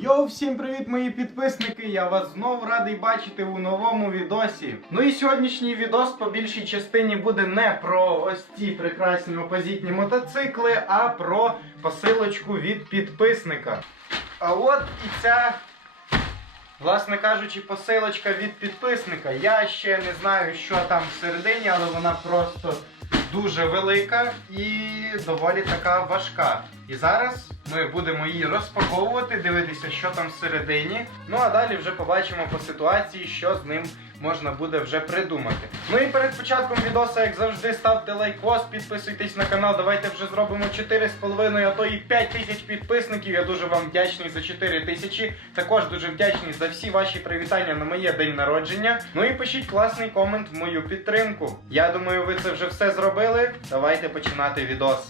Йоу, всім привіт, мої підписники! Я вас знову радий бачити у новому відосі. Ну і сьогоднішній відос по більшій частині буде не про ось ці прекрасні опозитні мотоцикли, а про посилочку від підписника. А от і ця, власне кажучи, посилочка від підписника. Я ще не знаю, що там всередині, але вона просто дуже велика і доволі така важка. І зараз ми будемо її розпаковувати, дивитися, що там всередині. Ну а далі вже побачимо по ситуації, що з ним можна буде вже придумати. Ну і перед початком відоса, як завжди, ставте лайкос, підписуйтесь на канал. Давайте вже зробимо 4,5, а то і 5 тисяч підписників. Я дуже вам вдячний за 4 тисячі. Також дуже вдячний за всі ваші привітання на моє день народження. Ну і пишіть класний комент в мою підтримку. Я думаю, ви це вже все зробили. Давайте починати відос.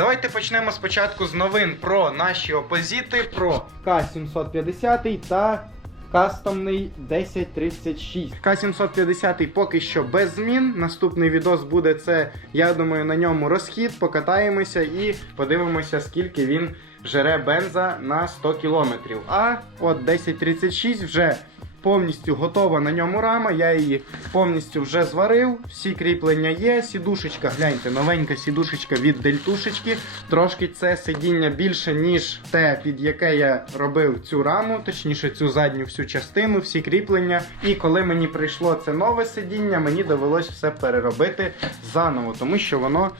Давайте почнемо спочатку з новин про наші опозити, про К-750 та кастомний 1036. К-750 поки що без змін. Наступний відос буде це, я думаю, на ньому розхід. Покатаємося і подивимося, скільки він жере бенза на 100 км. А от 1036 вже повністю готова на ньому рама. Я її повністю вже зварив. Всі кріплення є. Сідушечка, гляньте, новенька сідушечка від дельтушечки. Трошки це сидіння більше, ніж те, під яке я робив цю раму, точніше цю задню всю частину, всі кріплення. І коли мені прийшло це нове сидіння, мені довелось все переробити заново, тому що воно.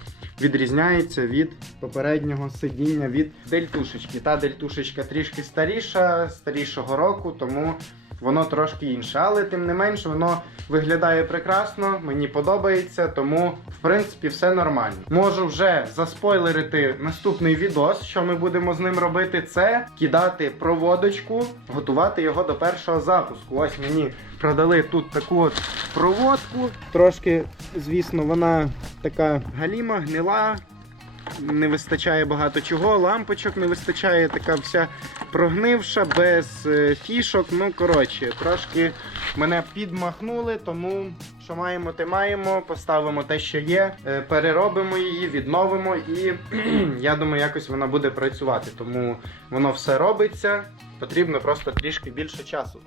Відрізняється від попереднього сидіння від дельтушечки. Та дельтушечка трішки старіша, старішого року, тому воно трошки інше. Але тим не менш, воно виглядає прекрасно, мені подобається, тому в принципі все нормально. Можу вже заспойлерити наступний відос, що ми будемо з ним робити. Це кидати проводочку, готувати його до першого запуску. Ось мені продали тут таку от проводку. Трошки, звісно, вона така галіма, гнила. Не вистачає багато чого, лампочок не вистачає, така вся прогнивша, без е, фішок. Ну, коротше, трошки мене підмахнули, тому що маємо, те маємо, поставимо те, що є, е, переробимо її, відновимо і я думаю, якось вона буде працювати. Тому воно все робиться, потрібно просто трішки більше часу.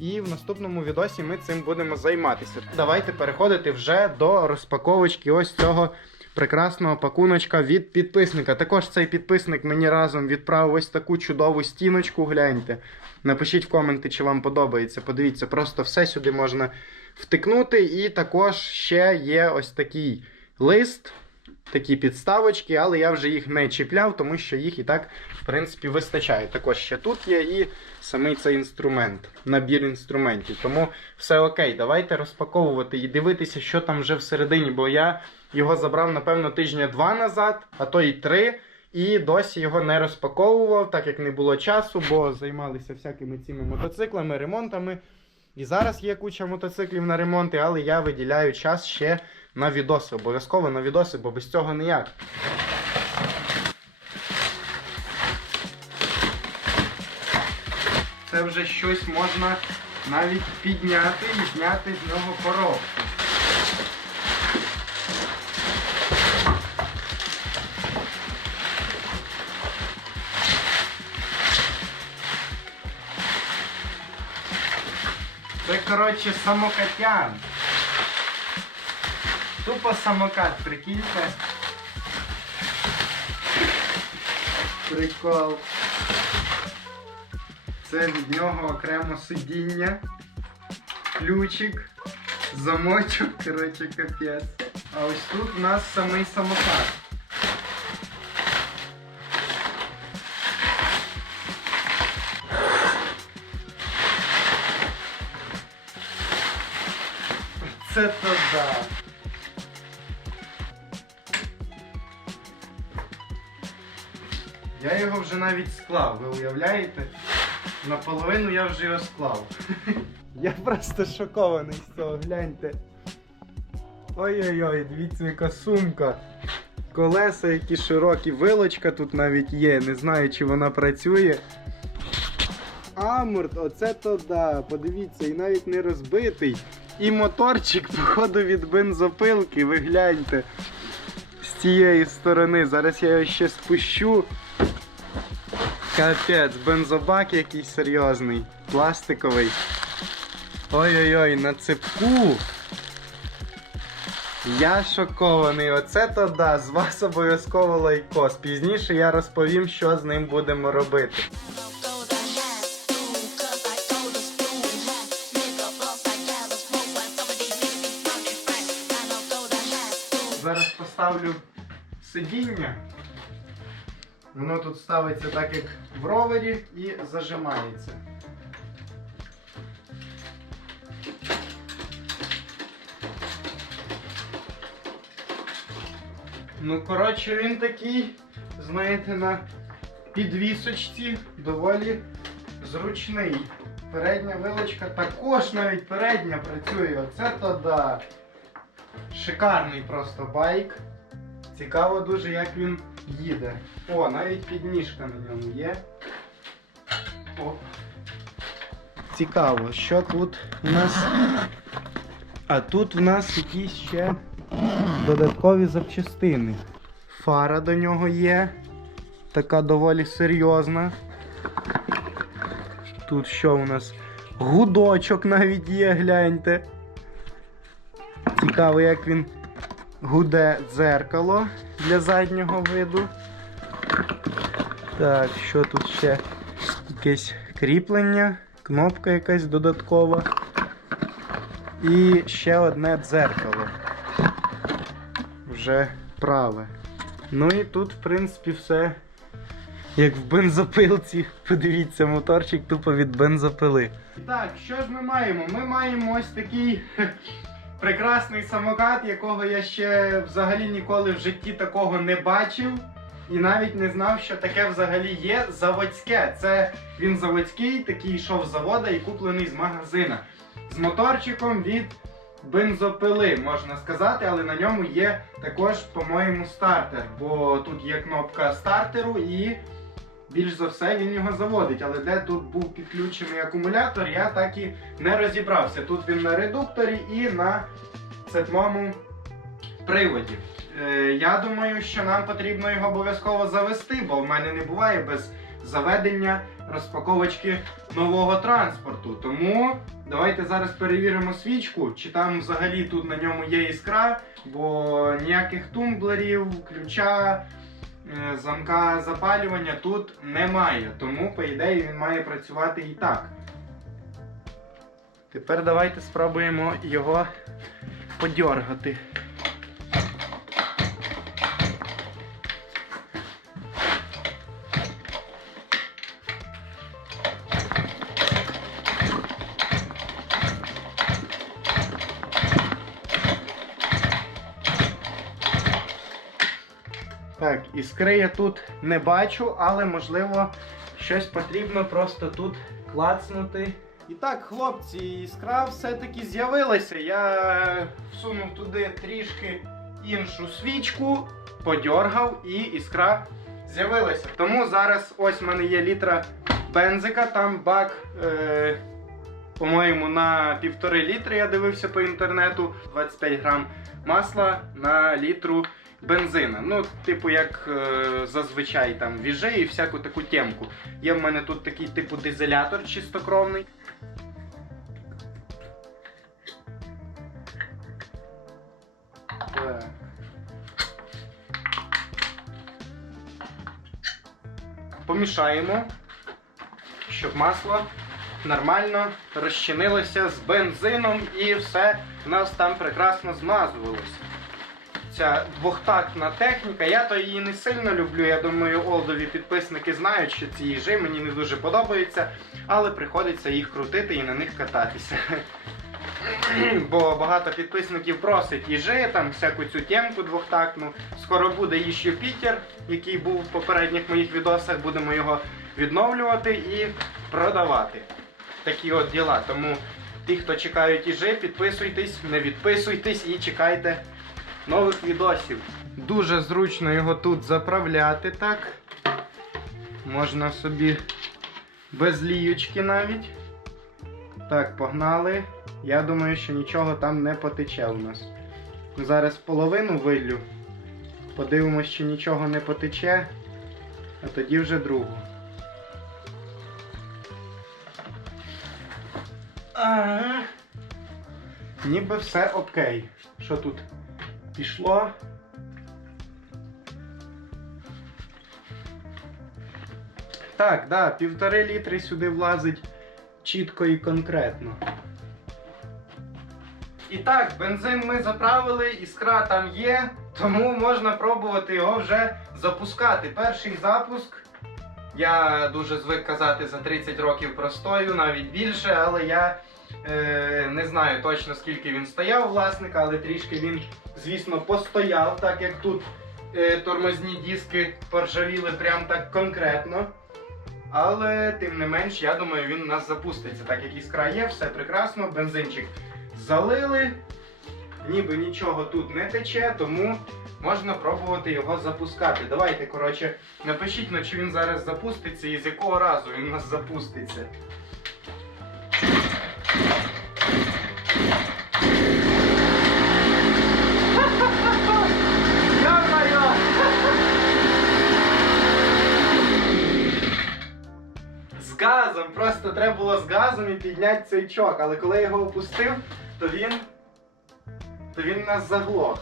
І в наступному відосі ми цим будемо займатися. Давайте переходити вже до розпаковочки ось цього прекрасного пакуночка від підписника. Також цей підписник мені разом відправив ось таку чудову стіночку. Гляньте. Напишіть в коменти, чи вам подобається. Подивіться, просто все сюди можна втикнути. І також ще є ось такий лист. Такі підставочки, але я вже їх не чіпляв, тому що їх і так, в принципі, вистачає. Також ще тут є і самий цей інструмент, набір інструментів. Тому все окей, давайте розпаковувати і дивитися, що там вже всередині, бо я його забрав, напевно, тижня два назад, а то і три. І досі його не розпаковував, так як не було часу, бо займалися всякими цими мотоциклами, ремонтами. І зараз є куча мотоциклів на ремонти, але я виділяю час ще на відоси. Обов'язково на відоси, бо без цього ніяк. Це вже щось можна навіть підняти і зняти з нього коробку. Коротше, самокатян. Тупо самокат, прикиньте. Прикол. Це від нього окремо сидіння, ключик, замочок, коротше, капець. А ось тут у нас самий самокат. Це да. Я його вже навіть склав, ви уявляєте? Наполовину я вже його склав. Я просто шокований з цього, гляньте. Ой-ой-ой, дивіться, яка сумка. Колеса, які широкі, вилочка тут навіть є. Не знаю, чи вона працює. Амурт, оце то да. Подивіться, і навіть не розбитий. І моторчик, походу, від бензопилки, ви гляньте. з цієї сторони. Зараз я його ще спущу. Капець, бензобак якийсь серйозний, пластиковий. Ой-ой-ой, на цепку. Я шокований. Оце то да, з вас обов'язково лайкос. Пізніше я розповім, що з ним будемо робити. Поставлю сидіння. Воно тут ставиться так, як в ровері, і зажимається. Ну, коротше, він такий, знаєте, на підвісочці доволі зручний. Передня вилочка також навіть передня працює. Оце то да. Шикарний просто байк. Цікаво дуже, як він їде. О, навіть підніжка на ньому є. О. Цікаво, що тут у нас. А тут в нас якісь ще додаткові запчастини. Фара до нього є. Така доволі серйозна. Тут що у нас? Гудочок навіть є, гляньте. Цікаво, як він гуде дзеркало для заднього виду. Так, що тут ще? Якесь кріплення, кнопка якась додаткова. І ще одне дзеркало. Вже праве. Ну і тут, в принципі, все як в бензопилці. Подивіться, моторчик тупо від бензопили. Так, що ж ми маємо? Ми маємо ось такий прекрасний самокат, якого я ще взагалі ніколи в житті такого не бачив. І навіть не знав, що таке взагалі є заводське. Це він заводський, такий йшов з завода і куплений з магазина. З моторчиком від бензопили, можна сказати, але на ньому є також, по-моєму, стартер. Бо тут є кнопка стартеру і більш за все він його заводить. Але де тут був підключений акумулятор, я так і не розібрався. Тут він на редукторі і на цепному приводі. Е, я думаю, що нам потрібно його обов'язково завести, бо в мене не буває без заведення розпаковочки нового транспорту. Тому давайте зараз перевіримо свічку, чи там взагалі тут на ньому є іскра, бо ніяких тумблерів, ключа, замка запалювання тут немає. Тому, по ідеї, він має працювати і так. Тепер давайте спробуємо його подьоргати. Іскри я тут не бачу, але можливо щось потрібно просто тут клацнути. І так, хлопці, іскра все-таки з'явилася. Я всунув туди трішки іншу свічку, подьоргав і іскра з'явилася. Тому зараз ось в мене є літра бензика, там бак. Е- по-моєму, на півтори літри я дивився по інтернету, 25 грам масла на літру бензина. Ну, типу, як е, зазвичай там віжи і всяку таку темку. Є в мене тут такий типу дизелятор чистокровний. Помішаємо, щоб масло нормально розчинилося з бензином і все в нас там прекрасно змазувалося. Ця двохтактна техніка, я то її не сильно люблю. Я думаю, олдові підписники знають, що ці їжі мені не дуже подобаються, але приходиться їх крутити і на них кататися. Бо багато підписників просить їжи, там всяку цю темку двохтактну. Скоро буде їж Юпітер, який був в попередніх моїх відосах. Будемо його відновлювати і продавати. Такі от діла. Тому ті, хто чекають їжи, підписуйтесь, не відписуйтесь і чекайте нових відосів. Дуже зручно його тут заправляти так. Можна собі без ліючки навіть. Так, погнали. Я думаю, що нічого там не потече у нас. Зараз половину виллю. Подивимось, чи нічого не потече, а тоді вже другу. Ага. Ніби все окей. Що тут пішло? Так, да, півтори літри сюди влазить чітко і конкретно. І так, бензин ми заправили, іскра там є, тому можна пробувати його вже запускати. Перший запуск. Я дуже звик казати за 30 років простою, навіть більше, але я не знаю точно скільки він стояв власника, але трішки він, звісно, постояв, так як тут е, тормозні диски поржавіли прям так конкретно. Але тим не менш, я думаю, він у нас запуститься. Так як іскра є, все прекрасно, бензинчик залили, ніби нічого тут не тече, тому можна пробувати його запускати. Давайте, коротше, напишіть, ну, чи він зараз запуститься і з якого разу він у нас запуститься. З газом, просто треба було з газом і підняти цей чок, але коли я його опустив, то він. то він нас заглох.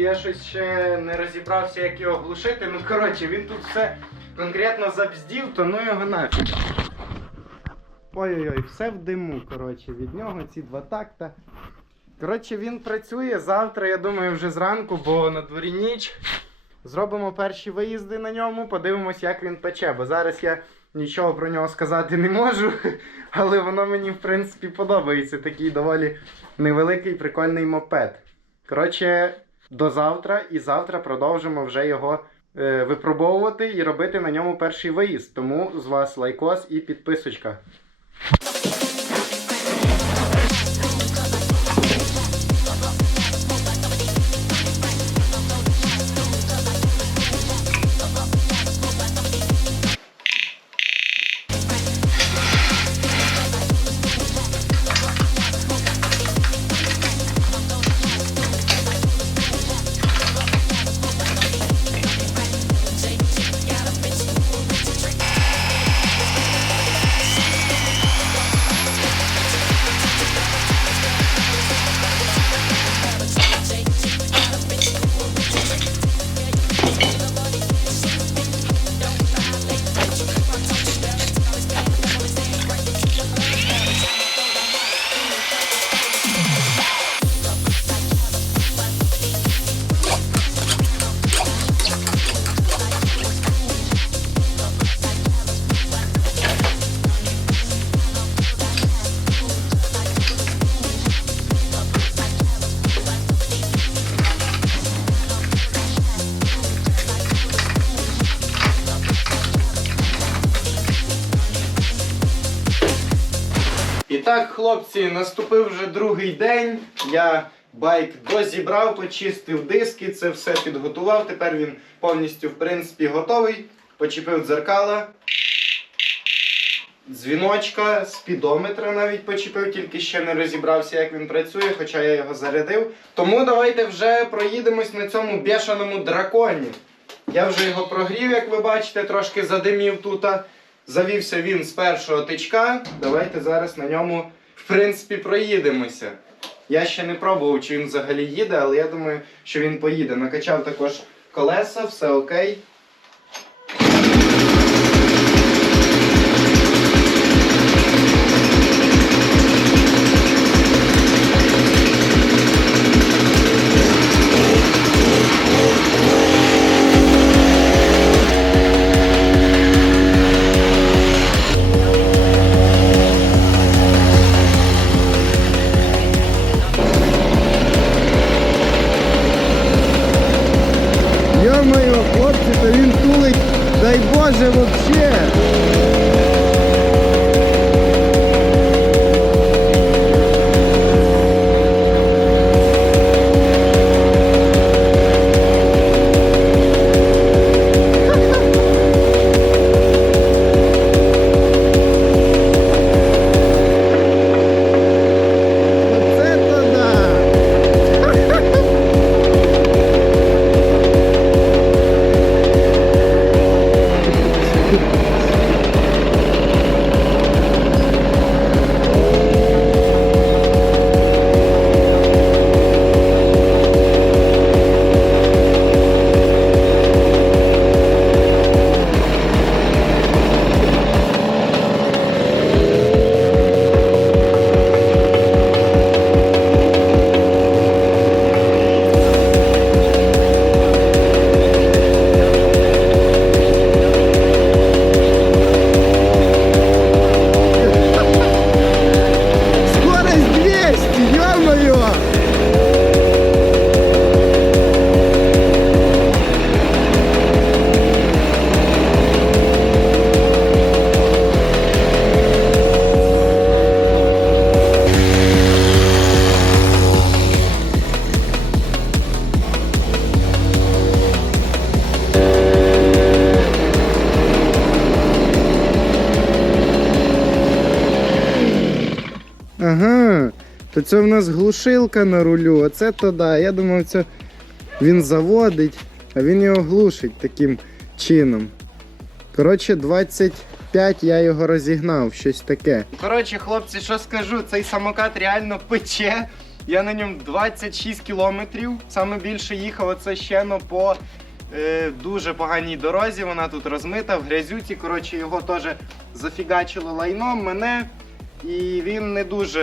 Тільки я щось ще розібрався, як його глушити. Ну коротше, він тут все конкретно забздів, то ну його нафіг. Ой-ой-ой, все в диму, коротше, від нього ці два такта. Коротше, він працює завтра, я думаю, вже зранку, бо на дворі ніч. Зробимо перші виїзди на ньому, подивимось, як він пече, бо зараз я нічого про нього сказати не можу, але воно мені, в принципі, подобається. Такий доволі невеликий прикольний мопед. Коротше, до завтра і завтра продовжимо вже його е, випробовувати і робити на ньому перший виїзд. Тому з вас лайкос і підписочка. Хлопці, наступив вже другий день. Я байк дозібрав, почистив диски, це все підготував. Тепер він повністю, в принципі, готовий. Почепив дзеркала. Дзвіночка, спідометра навіть почепив, тільки ще не розібрався, як він працює, хоча я його зарядив. Тому давайте вже проїдемось на цьому бешеному драконі. Я вже його прогрів, як ви бачите, трошки задимів тут. Завівся він з першого тичка. Давайте зараз на ньому, принципі, проїдемося. Я ще не пробував, чи він взагалі їде, але я думаю, що він поїде. Накачав також колеса, все окей. То це в нас глушилка на рулю, оце то да. Я думав, це він заводить, а він його глушить таким чином. Коротше, 25 я його розігнав, щось таке. Коротше, хлопці, що скажу, цей самокат реально пече. Я на ньому 26 кілометрів. Саме більше їхав оце ще но по е, дуже поганій дорозі. Вона тут розмита в грязюці. Коротше, його теж зафігачило лайном мене. І він не дуже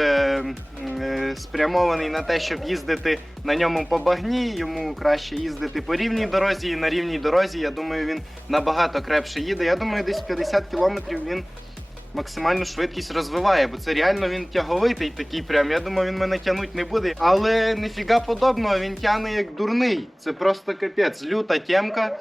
е, спрямований на те, щоб їздити на ньому по багні. Йому краще їздити по рівній дорозі. І на рівній дорозі, я думаю, він набагато крепше їде. Я думаю, десь 50 кілометрів він максимальну швидкість розвиває, бо це реально він тяговитий такий прям. Я думаю, він мене тягнуть не буде. Але ніфіга подобного, він тягне як дурний. Це просто капець. Люта темка.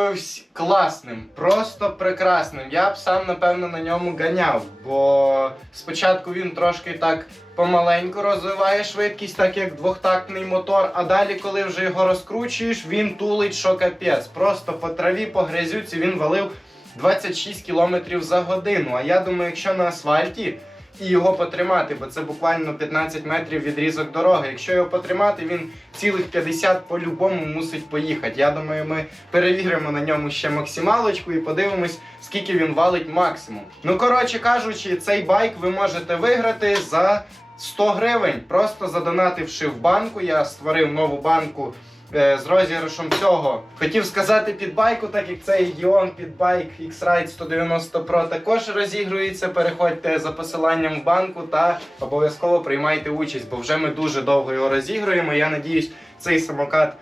Виявився класним, просто прекрасним. Я б сам, напевно, на ньому ганяв, бо спочатку він трошки так помаленьку розвиває швидкість, так як двохтактний мотор, а далі, коли вже його розкручуєш, він тулить, що капець. Просто по траві, по грязюці він валив 26 км за годину. А я думаю, якщо на асфальті і його потримати, бо це буквально 15 метрів відрізок дороги. Якщо його потримати, він цілих 50 по-любому мусить поїхати. Я думаю, ми перевіримо на ньому ще максималочку і подивимось, скільки він валить максимум. Ну, коротше кажучи, цей байк ви можете виграти за 100 гривень, просто задонативши в банку. Я створив нову банку. Е, З розіграшом цього хотів сказати під байку, так як цей Гіон під байк X-Ride 190 Pro також розігрується. Переходьте за посиланням в банку та обов'язково приймайте участь, бо вже ми дуже довго його розігруємо. Я надіюсь, цей самокат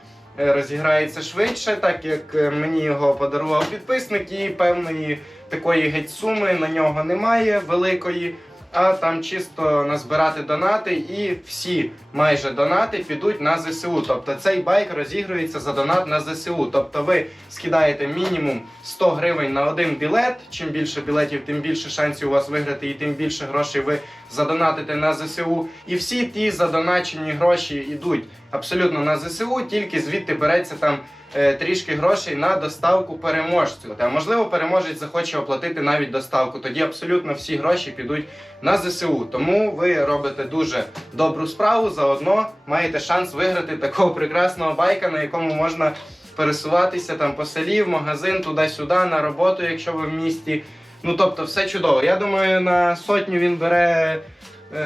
е, розіграється швидше, так як е, мені його подарував підписник, і певної такої геть суми на нього немає великої. А там чисто назбирати донати, і всі майже донати підуть на ЗСУ. Тобто цей байк розігрується за донат на ЗСУ. Тобто ви скидаєте мінімум 100 гривень на один білет. Чим більше білетів, тим більше шансів у вас виграти, і тим більше грошей ви задонатите на ЗСУ. І всі ті задоначені гроші йдуть абсолютно на ЗСУ, тільки звідти береться там трішки грошей на доставку переможцю. Та можливо, переможець захоче оплатити навіть доставку. Тоді абсолютно всі гроші підуть на ЗСУ. Тому ви робите дуже добру справу. Заодно маєте шанс виграти такого прекрасного байка, на якому можна пересуватися там по селі, в магазин, туди-сюди, на роботу, якщо ви в місті. Ну тобто, все чудово. Я думаю, на сотню він бере е,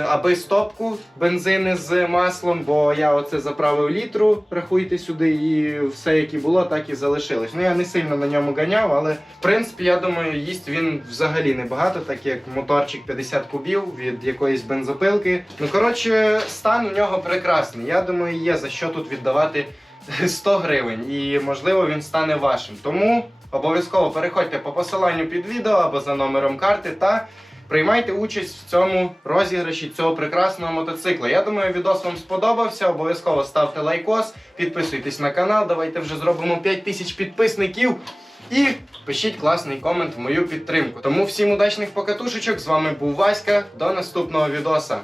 аби стопку бензини з маслом, бо я оце заправив літру, рахуйте сюди, і все, як і було, так і залишилось. Ну я не сильно на ньому ганяв, але в принципі, я думаю, їсть він взагалі небагато, так як моторчик 50 кубів від якоїсь бензопилки. Ну коротше, стан у нього прекрасний. Я думаю, є за що тут віддавати 100 гривень, і можливо він стане вашим. Тому обов'язково переходьте по посиланню під відео або за номером карти та приймайте участь в цьому розіграші цього прекрасного мотоцикла. Я думаю, відос вам сподобався. Обов'язково ставте лайкос, підписуйтесь на канал. Давайте вже зробимо 5 тисяч підписників. І пишіть класний комент в мою підтримку. Тому всім удачних покатушечок. З вами був Васька. До наступного відоса.